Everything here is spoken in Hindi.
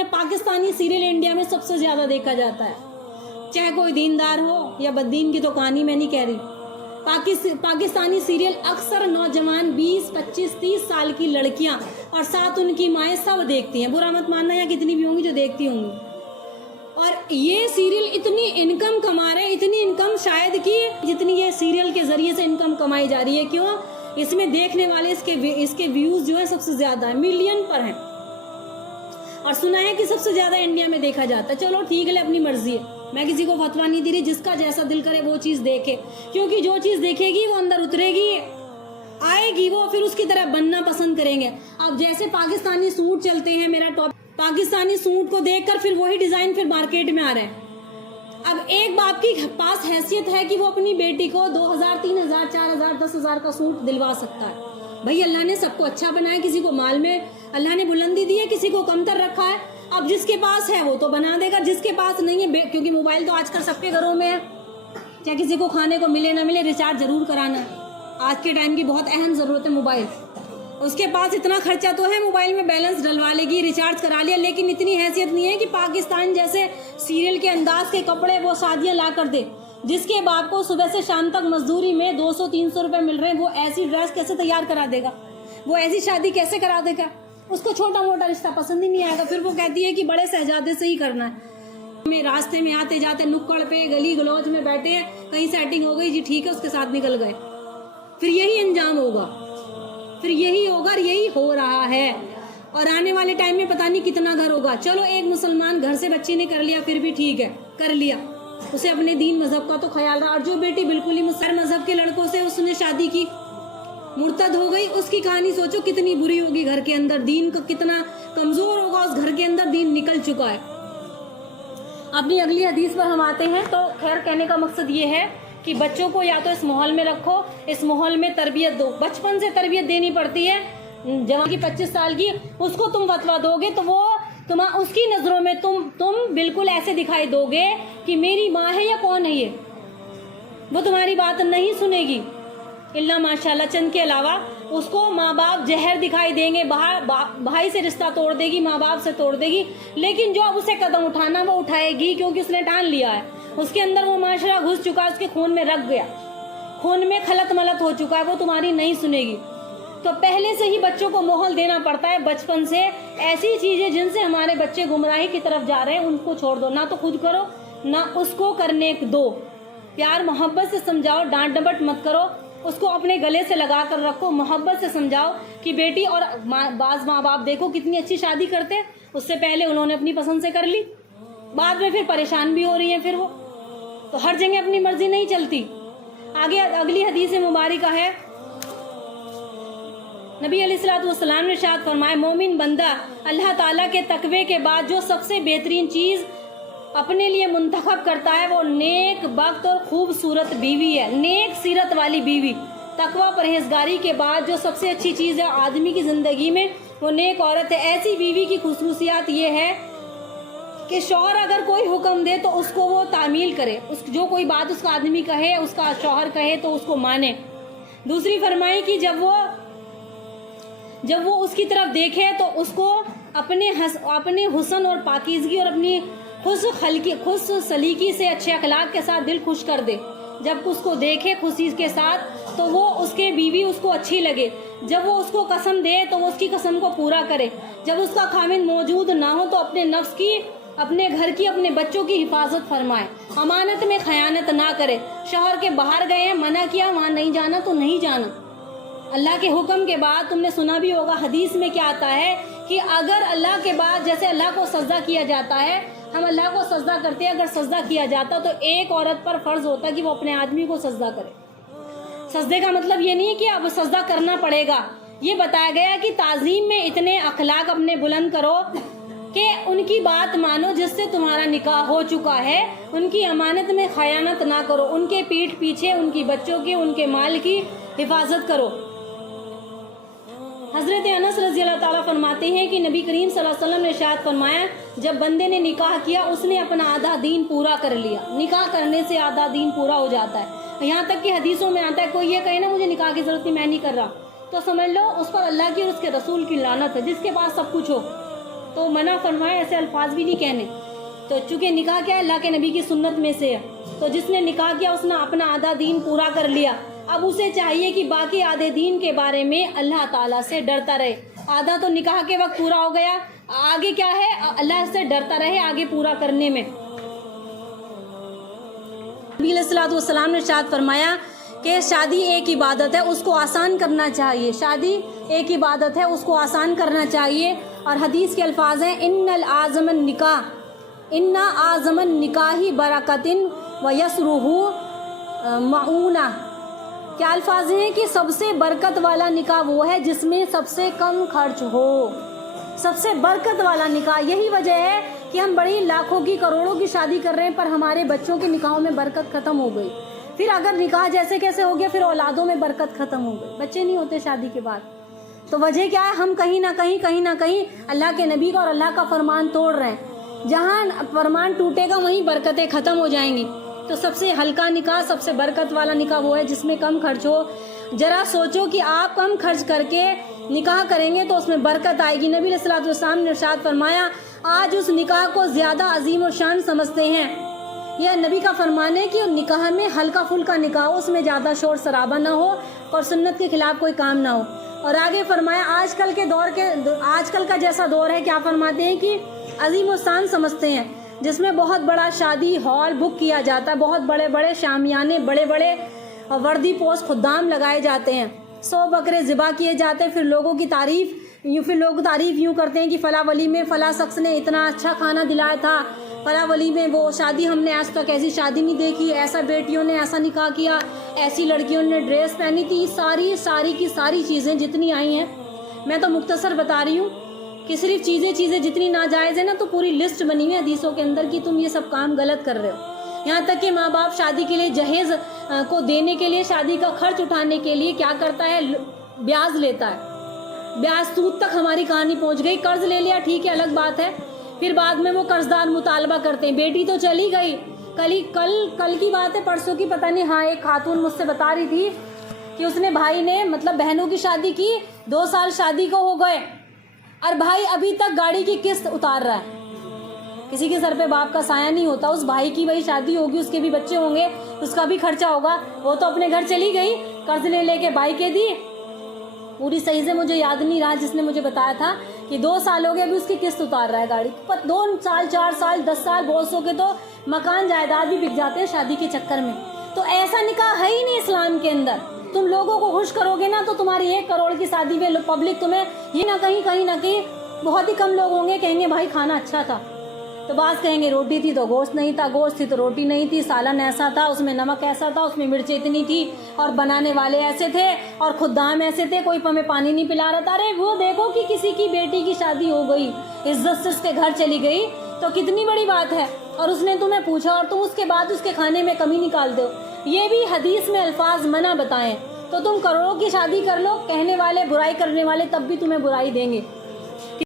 है, पाकिस्तानी सीरियल इंडिया में सबसे ज्यादा देखा जाता है। चाहे कोई दीनदार हो या बददीन की तो कहानी मैं नहीं कह रही। पाकिस्तानी सीरियल अक्सर नौजवान 20, 25, 30 साल की लड़कियां और साथ उनकी माएँ सब देखती हैं। बुरा मत मानना, या कितनी भी होंगी जो देखती होंगी। और ये सीरियल इतनी इनकम कमा रहे हैं, इतनी इनकम शायद कि जितनी ये सीरियल के जरिए से इनकम कमाई जा रही है। क्यों? इसमें देखने वाले इसके व्यूज जो है सबसे ज्यादा है, मिलियन पर हैं। और सुना है कि सबसे ज्यादा इंडिया में देखा जाता है। चलो ठीक है, अपनी मर्जी है, मैं किसी को फतवा नहीं दे रही। जिसका जैसा दिल करे वो चीज देखे, क्योंकि जो चीज देखेगी वो अंदर उतरेगी, आएगी, वो फिर उसकी तरह बनना पसंद करेंगे। अब जैसे पाकिस्तानी सूट चलते हैं, मेरा टॉप पाकिस्तानी सूट को देखकर फिर वही डिजाइन फिर मार्केट में आ रहे हैं। अब एक बाप के पास हैसियत है कि वो अपनी बेटी को 2000, 3000, 4000, 10,000 का सूट दिलवा सकता है। भाई अल्लाह ने सबको अच्छा बनाया, किसी को माल में अल्लाह ने बुलंदी दी है, किसी को कमतर रखा है। अब जिसके पास है वो तो बना देगा, जिसके पास नहीं है, क्योंकि मोबाइल तो आजकल सबके घरों में है, चाहे किसी को खाने को मिले ना मिले, रिचार्ज जरूर कराना है। आज के टाइम की बहुत अहम जरूरत है मोबाइल। उसके पास इतना खर्चा तो है, मोबाइल में बैलेंस डलवा लेगी, रिचार्ज करा लिया, लेकिन इतनी हैसियत नहीं है कि पाकिस्तान जैसे सीरियल के अंदाज के कपड़े वो शादियां ला कर दे। जिसके बाप को सुबह से शाम तक मजदूरी में 200-300 रुपए मिल रहे हैं, वो ऐसी ड्रेस कैसे तैयार करा देगा? वो ऐसी शादी कैसे करा देगा? उसको छोटा मोटा रिश्ता पसंद ही नहीं आएगा। फिर वो कहती है कि बड़े शहजादे से ही करना है। हमें रास्ते में आते जाते नुक्कड़ पे गली गलौज में बैठे हैं, कहीं सेटिंग हो गई जी ठीक है, उसके साथ निकल गए। फिर यही अंजाम होगा, फिर यही होगा, यही हो रहा है। और आने वाले टाइम में पता नहीं कितना घर होगा। चलो एक मुसलमान घर से बच्ची ने कर लिया, फिर भी ठीक है, कर लिया, उसे अपने दीन मजहब का तो ख्याल रहा। और जो बेटी बिल्कुल ही मुसलमान मजहब के लड़कों से उसने शादी की, मुर्तद हो गई, उसकी कहानी सोचो कितनी बुरी होगी। घर के अंदर दीन का कितना कमजोर होगा, उस घर के अंदर दीन निकल चुका है। अपनी अगली हदीस पर हम आते हैं। तो खैर कहने का मकसद ये है कि बच्चों को या तो इस माहौल में रखो, इस माहौल में तरबियत दो। बचपन से तरबियत देनी पड़ती है। जवान की 25 साल की उसको तुम फतवा दोगे तो वो उसकी नजरों में तुम बिल्कुल ऐसे दिखाई दोगे कि मेरी माँ है या कौन है ये। वो तुम्हारी बात नहीं सुनेगी इल्ला माशाल्लाह चंद के अलावा। उसको माँ बाप जहर दिखाई देंगे, भाई से रिश्ता तोड़ देगी, माँ बाप से तोड़ देगी। लेकिन जो अब उसे कदम उठाना वो उठाएगी, क्योंकि उसने ठान लिया है। उसके अंदर वो माशरा घुस चुका है, उसके खून में रख गया, खून में खलत मलत हो चुका है, वो तुम्हारी नहीं सुनेगी। तो पहले से ही बच्चों को माहौल देना पड़ता है। बचपन से ऐसी चीजें जिनसे हमारे बच्चे गुमराही की तरफ जा रहे हैं उनको छोड़ दो। ना तो खुद करो ना उसको करने दो। प्यार मोहब्बत से समझाओ, डांट डपट मत करो। उसको अपने गले से लगा कर रखो, मोहब्बत से समझाओ कि बेटी। और बाज माँ बाप देखो कितनी अच्छी शादी करते हैं, उससे पहले उन्होंने अपनी पसंद से कर ली, बाद में फिर परेशान भी हो रही है। फिर वो तो हर जगह अपनी मर्जी नहीं चलती। आगे अगली हदीस मुबारक है, नबी अलैहिस्सलाम ने इरशाद फरमाया, मोमिन बंदा अल्लाह ताला के तकवे के बाद जो सबसे बेहतरीन चीज अपने लिए मुंतखब करता है वो नेक वक्त और खूबसूरत बीवी है। नेक सीरत वाली बीवी, तकवा परहेजगारी के बाद जो सबसे अच्छी चीज है आदमी की जिंदगी में वो नेक औरत है। ऐसी बीवी की खुसूसियात ये है कि शौहर अगर कोई हुक्म दे तो उसको वो तामील करे। जो कोई बात उसका आदमी कहे, उसका शौहर कहे तो उसको माने। दूसरी फरमाई कि जब वो उसकी तरफ देखे तो उसको अपने हुस्न और पाकीज़गी और अपनी खुश सलीकी से अच्छे अखलाक के साथ दिल खुश कर दे। जब उसको देखे खुशी के साथ तो वो उसके बीवी उसको अच्छी लगे। जब वो उसको कसम दे तो वो उसकी कसम को पूरा करे। जब उसका खामिन मौजूद ना हो तो अपने नफ्स की, अपने घर की, अपने बच्चों की हिफाजत फरमाए। अमानत में खयानत ना करे। शौहर के बाहर गए हैं, मना किया, वहाँ नहीं जाना तो नहीं जाना। अल्लाह के हुक्म के बाद तुमने सुना भी होगा हदीस में क्या आता है कि अगर अल्लाह के बाद जैसे अल्लाह को सजदा किया जाता है, हम अल्लाह को सजदा करते हैं, अगर सजदा किया जाता तो एक औरत पर फर्ज होता कि वो अपने आदमी को सजदा करे। सजदे का मतलब ये नहीं है कि अब सजदा करना पड़ेगा। ये बताया गया कि ताजीम में इतने अखलाक अपने बुलंद करो कि उनकी बात मानो जिससे तुम्हारा निकाह हो चुका है। उनकी अमानत में खयानत ना करो। उनके पीठ पीछे उनकी बच्चों की, उनके माल की हिफाजत करो। हजरत अनस रज़ी अल्लाह ताला फरमाते हैं कि नबी करीम सल्लल्लाहु अलैहि वसल्लम ने इरशाद फरमाया, जब बंदे ने निकाह किया उसने अपना आधा दीन पूरा कर लिया। निकाह करने से आधा दीन पूरा हो जाता है। यहाँ तक कि हदीसों में आता है कोई ये कहे ना मुझे निकाह की जरूरत नहीं, मैं नहीं कर रहा, तो समझ लो उस पर अल्लाह की और उसके रसूल की लानत है। जिसके पास सब कुछ हो, तो मना फरमाया ऐसे अल्फाज भी नहीं कहने। तो चूंकि निकाह क्या है, अल्लाह के नबी की सुन्नत में से है, तो जिसने निकाह किया उसने अपना आधा दीन पूरा कर लिया। अब उसे चाहिए कि बाकी आधे दीन के बारे में अल्लाह ताला से डरता रहे। आधा तो निकाह के वक्त पूरा हो गया, आगे क्या है, अल्लाह से डरता रहे आगे पूरा करने में। नबी अलैहिस्सलातु वस्सलाम ने इरशाद फरमाया कि शादी एक इबादत है, उसको आसान करना चाहिए। शादी एक इबादत है, उसको आसान करना चाहिए। और हदीस के अल्फाज हैं, इन्नल आज़मन निकाह, इन्ना आज़मन निकाही बरकतिन व यसरुहु मऊना। क्या अल्फाज हैं कि सबसे बरकत वाला निकाह वो है जिसमें सबसे कम खर्च हो। सबसे बरकत वाला निकाह, यही वजह है कि हम बड़ी लाखों की करोड़ों की शादी कर रहे हैं पर हमारे बच्चों के निकाहों में बरकत खत्म हो गई। फिर अगर निकाह जैसे कैसे हो गया, फिर औलादों में बरकत खत्म हो गई, बच्चे नहीं होते शादी के बाद। तो वजह क्या है, हम कहीं ना कहीं अल्लाह के नबी का और अल्लाह का फरमान तोड़ रहे हैं। जहाँ फरमान टूटेगा वहीं बरकतें खत्म हो जाएंगी। तो सबसे हल्का निकाह, सबसे बरकत वाला निकाह वो है जिसमें कम खर्च हो। जरा सोचो कि आप कम खर्च करके निकाह करेंगे तो उसमें बरकत आएगी। नबी अलैहिस्सलातु वस्सलाम ने इरशाद फरमाया, आज उस निकाह को ज्यादा अजीम और शान समझते हैं। यह नबी का फरमान है कि निकाह में हल्का फुल्का निकाह हो, उसमें ज्यादा शोर शराबा ना हो और सुन्नत के खिलाफ कोई काम ना हो। और आगे फरमाया, आजकल का जैसा दौर है, क्या फरमाते हैं कि अजीम और शान समझते हैं, जिसमें बहुत बड़ा शादी हॉल बुक किया जाता है, बहुत बड़े बड़े शामियाने, बड़े बड़े वर्दी पोस्ट खुदाम लगाए जाते हैं, 100 बकरे ज़िबा किए जाते हैं। फिर लोगों की तारीफ यूँ करते हैं कि फ़ला वली में फ़ला शख्स ने इतना अच्छा खाना दिलाया था, फ़ला वली में वो शादी हमने आज तक ऐसी शादी नहीं देखी, ऐसा बेटियों ने ऐसा निकाह किया, ऐसी लड़कियों ने ड्रेस पहनी थी। सारी की सारी चीज़ें जितनी आई हैं, मैं तो मुख्तसर बता रही हूँ कि सिर्फ चीज़ें जितनी नाजायज़ है ना, तो पूरी लिस्ट बनी हुई है हदीसों के अंदर कि तुम ये सब काम गलत कर रहे हो। यहाँ तक कि माँ बाप शादी के लिए जहेज को देने के लिए, शादी का खर्च उठाने के लिए क्या करता है, ब्याज लेता है। ब्याज सूद तक हमारी कहानी पहुँच गई। कर्ज ले लिया ठीक है, अलग बात है, फिर बाद में वो कर्जदार मुतालबा करते हैं। बेटी तो चली गई, कल की बात है, परसों की पता नहीं, हाँ एक खातून मुझसे बता रही थी कि उसने भाई ने मतलब बहनों की शादी की, 2 साल शादी को हो गए और भाई अभी तक गाड़ी की किस्त उतार रहा है। किसी के सर पे बाप का साया नहीं होता। उस भाई की वही शादी होगी, उसके भी बच्चे होंगे, उसका भी खर्चा होगा। वो तो अपने घर चली गई, कर्ज ले लेके भाई के दी। पूरी सही से मुझे याद नहीं रहा, जिसने मुझे बताया था कि 2 साल हो गए अभी उसकी किस्त उतार रहा है गाड़ी पर। 2 साल 4 साल 10 साल बहुत सौ के तो मकान जायदाद भी बिक जाते हैं शादी के चक्कर में। तो ऐसा निकाह है ही नहीं इस्लाम के अंदर। तुम लोगों को खुश करोगे ना तो तुम्हारी 1 करोड़ की शादी में पब्लिक तुम्हें ये ना कहीं बहुत ही कम लोग होंगे कहेंगे भाई खाना अच्छा था, तो बात कहेंगे रोटी थी तो गोश्त नहीं था, गोश्त थी तो रोटी नहीं थी, सालन ऐसा था, उसमें नमक ऐसा था, उसमें मिर्ची इतनी थी, और बनाने वाले ऐसे थे और खुद्दाम ऐसे थे, कोई हमें पानी नहीं पिला रहा था। अरे वो देखो कि किसी की बेटी की शादी हो गई, इज्जत से उसके घर चली गई, तो कितनी बड़ी बात है। और उसने तुम्हें पूछा और तुम उसके बाद उसके खाने में कमी निकाल दो। ये भी हदीस में अल्फाज मना बताएं। तो तुम करोड़ों की शादी कर लो, कहने वाले बुराई करने वाले तब भी तुम्हें बुराई देंगे।